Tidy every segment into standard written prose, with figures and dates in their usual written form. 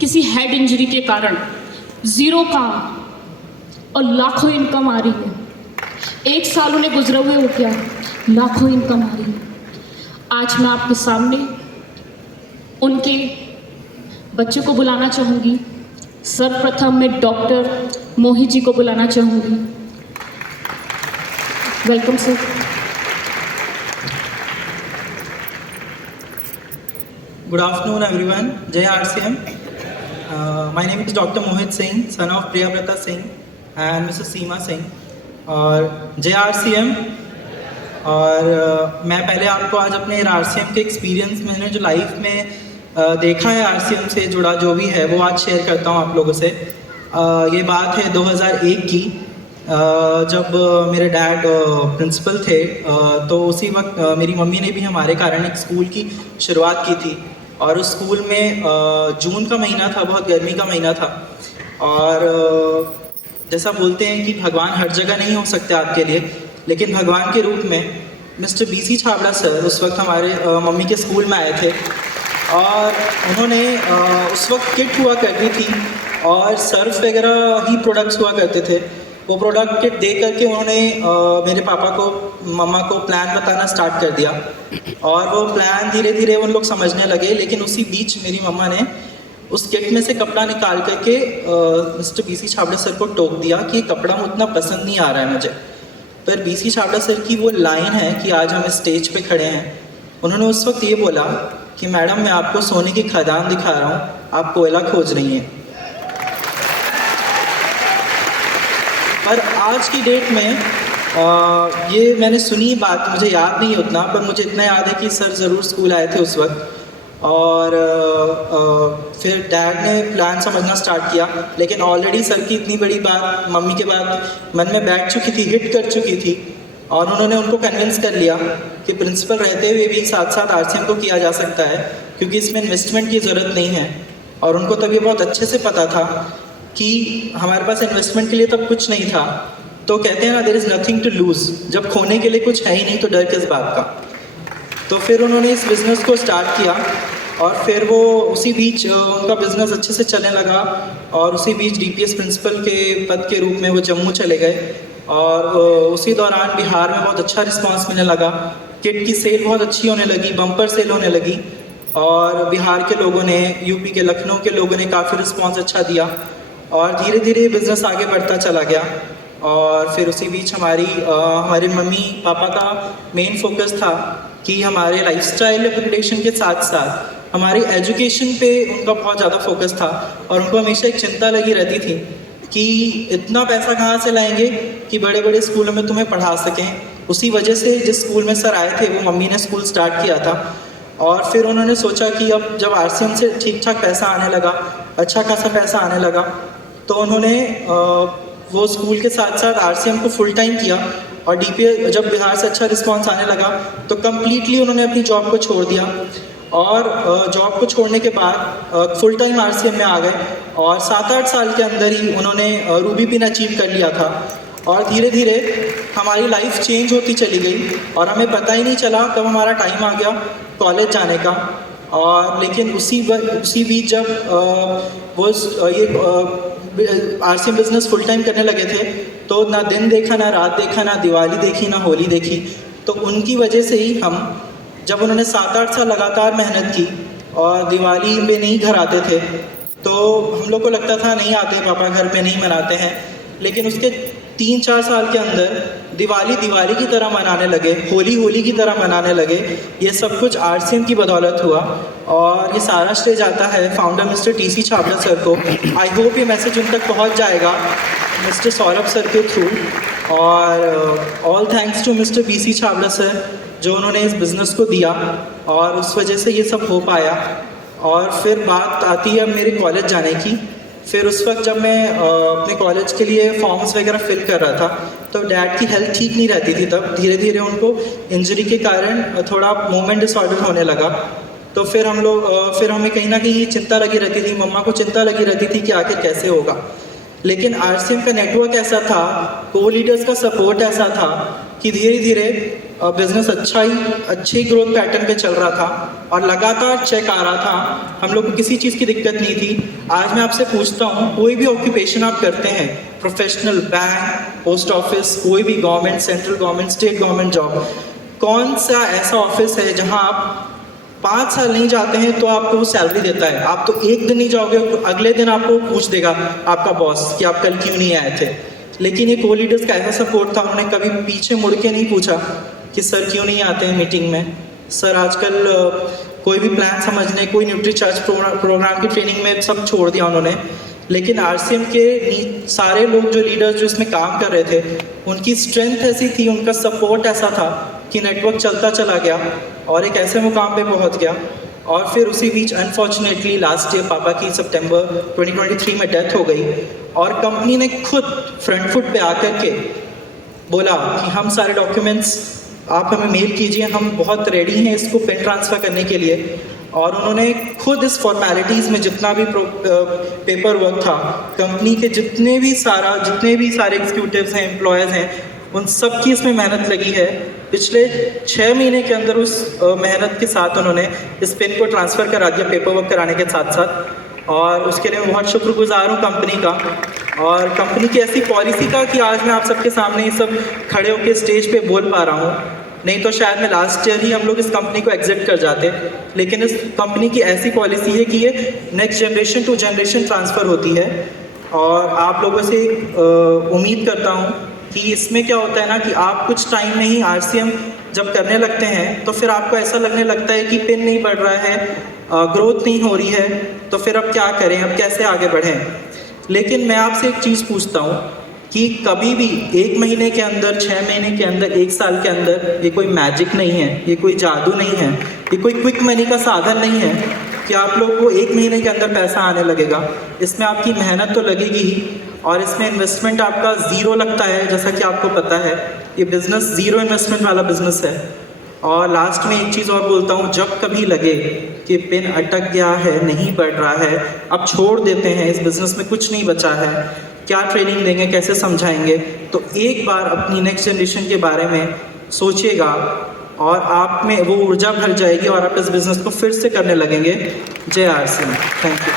किसी head injury के कारण 0 काम और लाखों इनकम आ रही है। 1 साल उन्हें गुजरे हुए हो गया, लाखों इनकम आ रही है। आज मैं आपके सामने उनके बच्चे को बुलाना चाहूँगी। सर्वप्रथम मैं डॉक्टर मोहित जी को बुलाना चाहूँगी। Welcome sir. Good afternoon, everyone. Jai RCM. My name is Dr. Mohit Singh, son of Priyavrata Singh and Mrs. Seema Singh. और जय RCM. और मैं पहले आपको आज अपने RCM के एक्सपीरियंस मैंने जो लाइफ में देखा है RCM से जुड़ा जो भी है वो आज शेयर करता हूँ आप लोगों से। ये बात है 2001 की, जब मेरे डैड प्रिंसिपल थे, तो उसी वक्त मेरी मम्मी ने भी हमारे कारण एक स्कूल की शुरुआत की थी। और उस स्कूल में जून का महीना था, बहुत गर्मी का महीना था। और जैसा बोलते हैं कि भगवान हर जगह नहीं हो सकते आपके लिए, लेकिन भगवान के रूप में मिस्टर BC छाबड़ा सर उस वक्त हमारे मम्मी के स्कूल में आए थे। और उन्होंने उस वक्त किट हुआ करती थी और सर्फ वगैरह ही प्रोडक्ट्स हुआ करते थे। वो प्रोडक्ट किट दे करके उन्होंने मेरे पापा को, मम्मा को प्लान बताना स्टार्ट कर दिया। और वो प्लान धीरे धीरे उन लोग समझने लगे। लेकिन उसी बीच मेरी मम्मा ने उस किट में से कपड़ा निकाल करके मिस्टर BC छाबड़ा सर को टोक दिया कि कपड़ा उतना पसंद नहीं आ रहा है मुझे। पर BC छाबड़ा सर की वो लाइन है कि आज हम स्टेज पे खड़े हैं। उन्होंने उस वक्त ये बोला कि मैडम मैं आपको सोने की खदान दिखा रहा हूँ, आप कोयला खोज रही हैं। पर आज की डेट में ये मैंने सुनी बात, मुझे याद नहीं उतना, पर मुझे इतना याद है कि सर ज़रूर स्कूल आए थे उस वक्त। और फिर डैड ने प्लान समझना स्टार्ट किया। लेकिन ऑलरेडी सर की इतनी बड़ी बात मम्मी के बाद मन में बैठ चुकी थी, हिट कर चुकी थी। और उन्होंने उनको कन्विंस कर लिया कि प्रिंसिपल रहते हुए भी साथ साथ RCM को किया जा सकता है, क्योंकि इसमें इन्वेस्टमेंट की ज़रूरत नहीं है। और उनको तब ये बहुत अच्छे से पता था कि हमारे पास इन्वेस्टमेंट के लिए तब कुछ नहीं था। तो कहते हैं ना, there is nothing to lose. जब खोने के लिए कुछ है ही नहीं तो डर किस बात का। तो फिर उन्होंने इस बिज़नेस को स्टार्ट किया। और फिर वो उसी बीच उनका बिज़नेस अच्छे से चलने लगा। और उसी बीच DPS प्रिंसिपल के पद के रूप में वो जम्मू चले गए। और उसी दौरान बिहार में बहुत अच्छा रिस्पांस मिलने लगा। किट की सेल बहुत अच्छी होने लगी, बम्पर सेल होने लगी। और बिहार के लोगों ने, UP के लखनऊ के लोगों ने काफ़ी रिस्पांस अच्छा दिया। और धीरे धीरे बिज़नेस आगे बढ़ता चला गया। और फिर उसी बीच हमारे मम्मी पापा का मेन फोकस था कि हमारे लाइफस्टाइल अपग्रेडेशन के साथ साथ हमारी एजुकेशन पे उनका बहुत ज़्यादा फोकस था। और उनको हमेशा एक चिंता लगी रहती थी कि इतना पैसा कहाँ से लाएंगे कि बड़े बड़े स्कूलों में तुम्हें पढ़ा सकें। उसी वजह से जिस स्कूल में सर आए थे वो मम्मी ने स्कूल स्टार्ट किया था। और फिर उन्होंने सोचा कि अब जब RCM से ठीक ठाक पैसा आने लगा, अच्छा खासा पैसा आने लगा, तो उन्होंने वो स्कूल के साथ साथ RCM को फुल टाइम किया। और DPS जब बिहार से अच्छा रिस्पांस आने लगा तो कम्प्लीटली उन्होंने अपनी जॉब को छोड़ दिया। और जॉब को छोड़ने के बाद फुल टाइम RCM में आ गए। और 7-8 साल के अंदर ही उन्होंने रूबी पिन अचीव कर लिया था। और धीरे धीरे हमारी लाइफ चेंज होती चली गई और हमें पता ही नहीं चला कब हमारा टाइम आ गया कॉलेज जाने का। और लेकिन उसी बीच जब वो ये RCM बिज़नेस फुल टाइम करने लगे थे तो ना दिन देखा, ना रात देखा, ना दिवाली देखी, ना होली देखी। तो उनकी वजह से ही हम, जब उन्होंने 7-8 साल लगातार मेहनत की और दिवाली में नहीं घर आते थे, तो हम लोग को लगता था नहीं आते पापा घर पे, नहीं मनाते हैं। लेकिन उसके 3-4 साल के अंदर दिवाली की तरह मनाने लगे, होली की तरह मनाने लगे। ये सब कुछ RCM की बदौलत हुआ। और ये सारा श्रेय जाता है founder mister TC Chhabra sir को। आई होप ये मैसेज उन तक पहुँच जाएगा मिस्टर सौरभ सर के थ्रू। और all thanks to mister BC Chhabra sir जो उन्होंने इस बिज़नेस को दिया और उस वजह से ये सब हो पाया। और फिर बात आती है अब मेरे कॉलेज जाने की। फिर उस वक्त जब मैं अपने कॉलेज के लिए फॉर्म्स वगैरह फिल कर रहा था तो डैड की हेल्थ ठीक नहीं रहती थी। तब धीरे धीरे उनको इंजरी के कारण थोड़ा मूवमेंट डिसऑर्डर होने लगा। तो फिर हमें कहीं ना कहीं चिंता लगी रहती थी, मम्मा को चिंता लगी रहती थी कि आखिर कैसे होगा। लेकिन RCM का नेटवर्क ऐसा था, को लीडर्स का सपोर्ट ऐसा था कि धीरे धीरे बिजनेस अच्छी ग्रोथ पैटर्न पे चल रहा था और लगातार चेक आ रहा था, हम लोग को किसी चीज़ की दिक्कत नहीं थी। आज मैं आपसे पूछता हूँ, कोई भी ऑक्यूपेशन आप करते हैं, प्रोफेशनल, बैंक, पोस्ट ऑफिस, कोई भी government, central government, state government job, कौन सा ऐसा ऑफिस है जहाँ आप 5 साल नहीं जाते हैं तो आपको वो सैलरी देता है? आप तो एक दिन नहीं जाओगे, अगले दिन आपको पूछ देगा आपका बॉस कि आप कल क्यों नहीं आए थे। लेकिन ये को-लीडर्स का ऐसा सपोर्ट था, उन्होंने कभी पीछे मुड़ के नहीं पूछा कि सर क्यों नहीं आते हैं मीटिंग में। सर आजकल कोई भी प्लान समझने, कोई न्यूट्रीचार्ज प्रोग्राम की ट्रेनिंग में सब छोड़ दिया उन्होंने। लेकिन आरसीएम के सारे लोग जो लीडर्स जो इसमें काम कर रहे थे, उनकी स्ट्रेंथ ऐसी थी, उनका सपोर्ट ऐसा था कि नेटवर्क चलता चला गया और एक ऐसे मुकाम पे पहुंच गया। और फिर उसी बीच अनफॉर्चुनेटली लास्ट ईयर पापा की सितंबर 2023 में डेथ हो गई और कंपनी ने खुद फ्रंट फुट पे आकर के बोला कि हम सारे डॉक्यूमेंट्स आप हमें मेल कीजिए, हम बहुत रेडी हैं इसको पेन ट्रांसफ़र करने के लिए। और उन्होंने खुद इस फॉर्मेलिटीज़ में जितना भी पेपर वर्क था, कंपनी के जितने भी सारे एग्जीक्यूटिव्स हैं, एम्प्लॉयज़ हैं, उन सब की इसमें मेहनत लगी है। पिछले 6 महीने के अंदर उस मेहनत के साथ उन्होंने इस पेन को ट्रांसफ़र करा दिया पेपर वर्क कराने के साथ साथ, और उसके लिए मैं बहुत शुक्रगुजार हूँ कंपनी का और कंपनी की ऐसी पॉलिसी का कि आज मैं आप सबके सामने ये सब खड़े होकर स्टेज पे बोल पा रहा हूँ। नहीं तो शायद मैं लास्ट ईयर ही हम लोग इस कंपनी को एग्जिट कर जाते। लेकिन इस कंपनी की ऐसी पॉलिसी है कि ये next generation to generation transfer होती है। और आप लोगों से उम्मीद करता हूँ कि इसमें क्या होता है ना कि आप कुछ टाइम में ही आरसीएम जब करने लगते हैं तो फिर आपको ऐसा लगने लगता है कि पिन नहीं बढ़ रहा है, ग्रोथ नहीं हो रही है, तो फिर अब क्या करें, अब कैसे आगे बढ़ें। लेकिन मैं आपसे एक चीज़ पूछता हूँ कि कभी भी 1 महीने के अंदर, 6 महीने के अंदर, 1 साल के अंदर ये कोई मैजिक नहीं है, ये कोई जादू नहीं है, ये कोई क्विक मनी का साधन नहीं है कि आप लोग को 1 महीने के अंदर पैसा आने लगेगा। इसमें आपकी मेहनत तो लगेगी ही और इसमें इन्वेस्टमेंट आपका ज़ीरो लगता है। जैसा कि आपको पता है ये बिज़नेस ज़ीरो इन्वेस्टमेंट वाला बिज़नेस है। और लास्ट में एक चीज़ और बोलता हूँ, जब कभी लगे कि पिन अटक गया है, नहीं बढ़ रहा है, अब छोड़ देते हैं, इस बिज़नेस में कुछ नहीं बचा है, क्या ट्रेनिंग देंगे, कैसे समझाएंगे, तो एक बार अपनी नेक्स्ट जनरेशन के बारे में सोचिएगा और आप में वो ऊर्जा भर जाएगी और आप इस बिज़नेस को फिर से करने लगेंगे। जय आरसीएम। Thank you.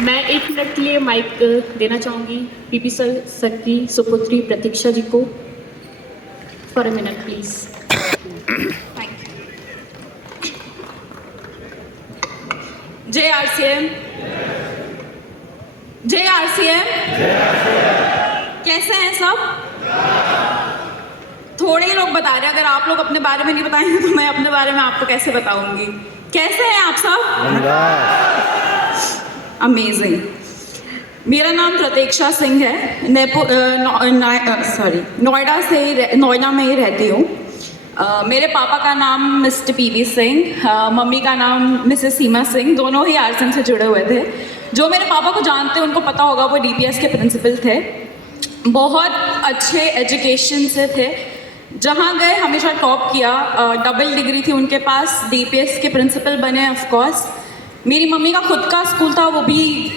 मैं 1 मिनट के लिए माइक देना चाहूँगी पीपी सर की सुपुत्री प्रतीक्षा जी को। For a minute please. Thank you. जय आरसीएम। जय आरसीएम। कैसे हैं सब? थोड़े ही लोग बता रहे हैं, अगर आप लोग अपने बारे में नहीं बताएंगे तो मैं अपने बारे में आपको कैसे बताऊंगी। कैसे हैं आप सब? अमेजिंग। मेरा नाम प्रतीक्षा सिंह है। नोएडा में ही रहती हूँ। मेरे पापा का नाम मिस्टर पीवी सिंह, मम्मी का नाम मिसेस सीमा सिंह, दोनों ही आरसीएम से जुड़े हुए थे। जो मेरे पापा को जानते हैं उनको पता होगा, वो डीपीएस के प्रिंसिपल थे। बहुत अच्छे एजुकेशन से थे, जहाँ गए हमेशा टॉप किया। डबल डिग्री थी उनके पास, डीपीएस के प्रिंसिपल बने ऑफ कोर्स। मेरी मम्मी का खुद का स्कूल था, वो भी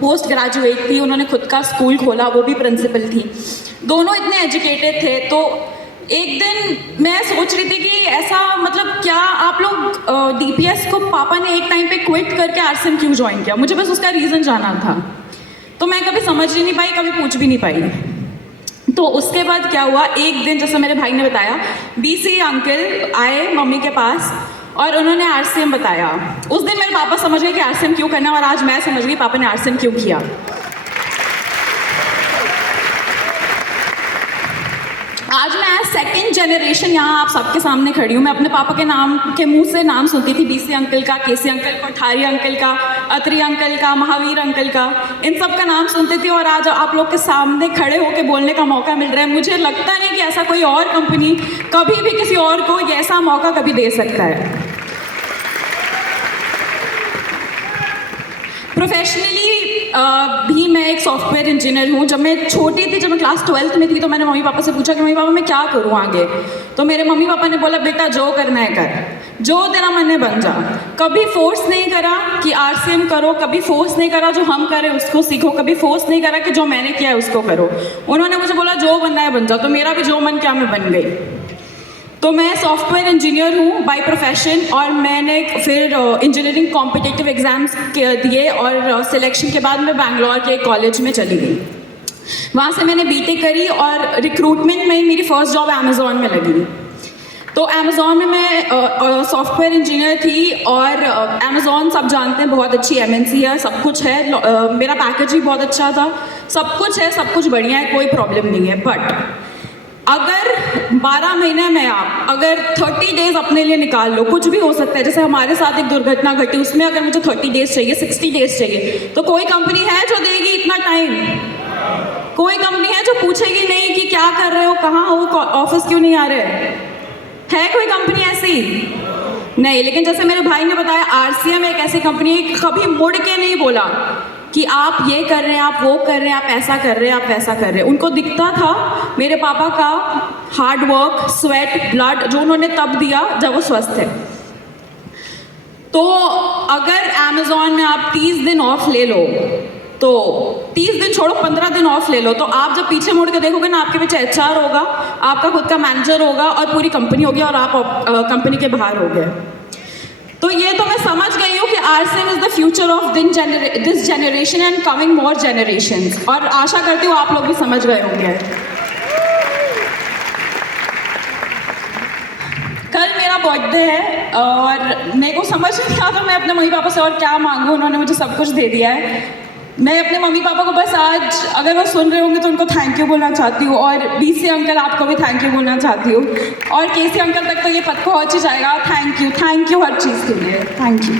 पोस्ट ग्रेजुएट थी, उन्होंने खुद का स्कूल खोला, वो भी प्रिंसिपल थी। दोनों इतने एजुकेटेड थे। तो एक दिन मैं सोच रही थी कि ऐसा मतलब क्या आप लोग डीपीएस को पापा ने एक टाइम पे क्विट करके आरसीएम क्यों ज्वाइन किया, मुझे बस उसका रीज़न जानना था। तो मैं कभी समझ ही नहीं पाई, कभी पूछ भी नहीं पाई। तो उसके बाद क्या हुआ, एक दिन जैसे मेरे भाई ने बताया, बीसी अंकल आए मम्मी के पास और उन्होंने आरसीएम बताया। उस दिन मेरे पापा समझ गए कि आरसीएम क्यों करना, और आज मैं समझ गई पापा ने आरसीएम क्यों किया। आज मैं सेकंड जनरेशन यहाँ आप सबके सामने खड़ी हूँ। मैं अपने पापा के नाम के मुंह से नाम सुनती थी, बीसी अंकल का, केसी अंकल का, ठारी अंकल का, अत्री अंकल का, महावीर अंकल का, इन सब का नाम सुनती थी। और आज आप लोग के सामने खड़े होकर बोलने का मौका मिल रहा है। मुझे लगता नहीं कि ऐसा कोई और कंपनी कभी भी किसी और को ये ऐसा मौका कभी दे सकता है। प्रोफेशनली भी मैं एक सॉफ्टवेयर इंजीनियर हूँ। जब मैं छोटी थी, जब मैं क्लास 12th में थी, तो मैंने मम्मी पापा से पूछा कि मम्मी पापा मैं क्या करूँ आगे। तो मेरे मम्मी पापा ने बोला बेटा जो करना है कर, जो तेरा मन है बन जा। कभी फोर्स नहीं करा कि आरसीएम करो, कभी फोर्स नहीं करा जो हम करें उसको सीखो, कभी फोर्स नहीं करा कि जो मैंने किया है उसको करो। उन्होंने मुझे बोला जो बनना है बन जा, तो मेरा भी जो मन किया मैं बन गई। तो मैं सॉफ्टवेयर इंजीनियर हूँ बाय प्रोफेशन, और मैंने फिर इंजीनियरिंग कॉम्पिटिटिव एग्ज़ाम्स दिए और सिलेक्शन के बाद मैं बैंगलोर के कॉलेज में चली गई। वहाँ से मैंने बीटेक करी और रिक्रूटमेंट में मेरी फर्स्ट जॉब अमेज़ॉन में लगी। तो अमेज़ॉन में मैं सॉफ्टवेयर इंजीनियर थी, और अमेज़ॉन सब जानते हैं बहुत अच्छी एमएनसी है, सब कुछ है। मेरा पैकेज भी बहुत अच्छा था, सब कुछ है, सब कुछ बढ़िया है, कोई प्रॉब्लम नहीं है। बट अगर 12 महीने में आप अगर 30 डेज अपने लिए निकाल लो, कुछ भी हो सकता है, जैसे हमारे साथ एक दुर्घटना घटी, उसमें अगर मुझे 30 डेज चाहिए, 60 डेज चाहिए, तो कोई कंपनी है जो देगी इतना टाइम? कोई कंपनी है जो पूछेगी नहीं कि क्या कर रहे हो, कहाँ हो, ऑफिस क्यों नहीं आ रहे? है कोई कंपनी ऐसी? नहीं। लेकिन जैसे मेरे भाई ने बताया, आरसीएम एक ऐसी कंपनी है, कभी मुड़ के नहीं बोला कि आप ये कर रहे हैं, आप वो कर रहे हैं, आप ऐसा कर रहे हैं, आप वैसा कर रहे हैं। उनको दिखता था मेरे पापा का हार्ड वर्क, स्वेट, ब्लड जो उन्होंने तब दिया जब वो स्वस्थ थे। तो अगर अमेज़ॉन में आप 30 दिन ऑफ ले लो, तो 30 दिन छोड़ो 15 दिन ऑफ ले लो, तो आप जब पीछे मुड़ के देखोगे ना, आपके पीछे एचआर होगा, आपका खुद का मैनेजर होगा और पूरी कंपनी होगी, और आप कंपनी के बाहर हो गए। तो ये तो मैं समझ गई हूँ कि RCM is the future of this generation and coming more generations, और आशा करती हूँ आप लोग भी समझ गए होंगे। कल मेरा बर्थडे है और मेरे को समझ नहीं आता मैं अपने मम्मी पापा से और क्या मांगूँ, उन्होंने मुझे सब कुछ दे दिया है। मैं अपने मम्मी पापा को बस आज, अगर वो सुन रहे होंगे तो उनको थैंक यू बोलना चाहती हूँ, और बीसी अंकल आपको भी थैंक यू बोलना चाहती हूँ, और केसी अंकल तक तो ये पद पहुँच ही जाएगा। थैंक यू हर चीज़ के लिए, थैंक यू।